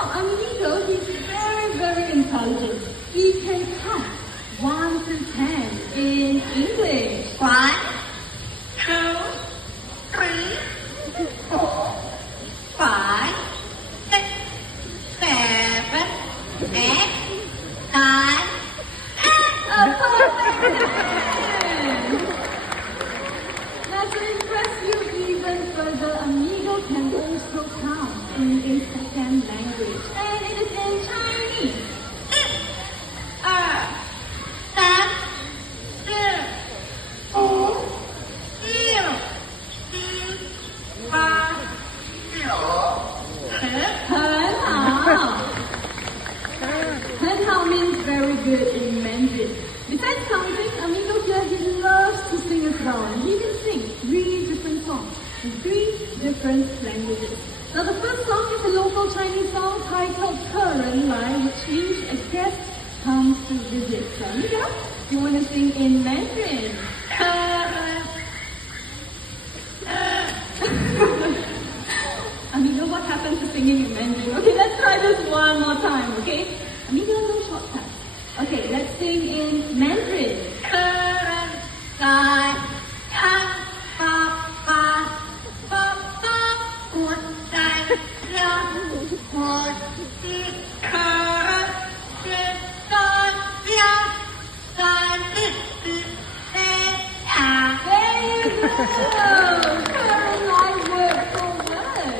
Amigo, he's very, very intelligent. He can count 1 to 10 in English. 1, 2, 3, 4, 5, 6, 7, 8, 9, 10. Now to impress you even further, Amigo can also count in a second language. And it is in Chinese. 1, 3, 4, 5, 6, 很好 means very good in Mandarin. Besides counting, Amigo here, he loves to sing as well. And he can sing 3 different songs in 3 different languages. Now the first song is a local Chinese song titled 客人来, which means a guest comes to visit. So Amigo, you want to sing in Mandarin? Amigo, what happened to singing in Mandarin? Okay, let's try this one more time, okay? Amigo, no shortcuts. Okay, let's sing in Mandarin. 客人来看爸爸，爸爸我在家，我的客人是大家，在日子飞呀。There you go! Caroline word for word.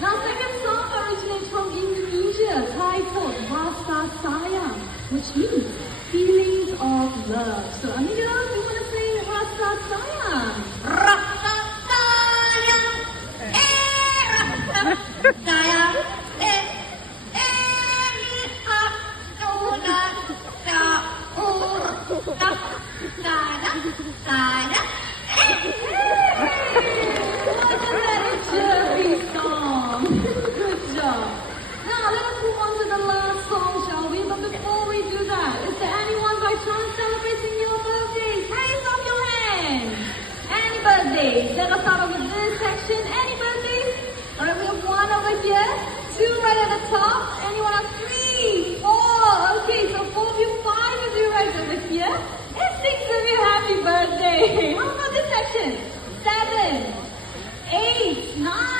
Now second song originates from Indonesia titled Rasa Sayang, which means feelings of love. So Amigo, you want to sing Rasa Sayang? Rasa sayang, rasa sayang, lihat sudah jauh, sana. Wasn't that a chirpy song? Good job. Now let us move on to the last song, shall we? But before we do that, is there anyone by chance celebrating your birthday? Raise up your hand. Any birthdays? Let us start off with this section. Any birthdays? Alright, we have 1 over here, 2 right at the top. Anyone have 3, 4? Okay, so 4 of you, 5 of you right over here. And 6 of you, happy birthday. How about this section? 7, 8, 9.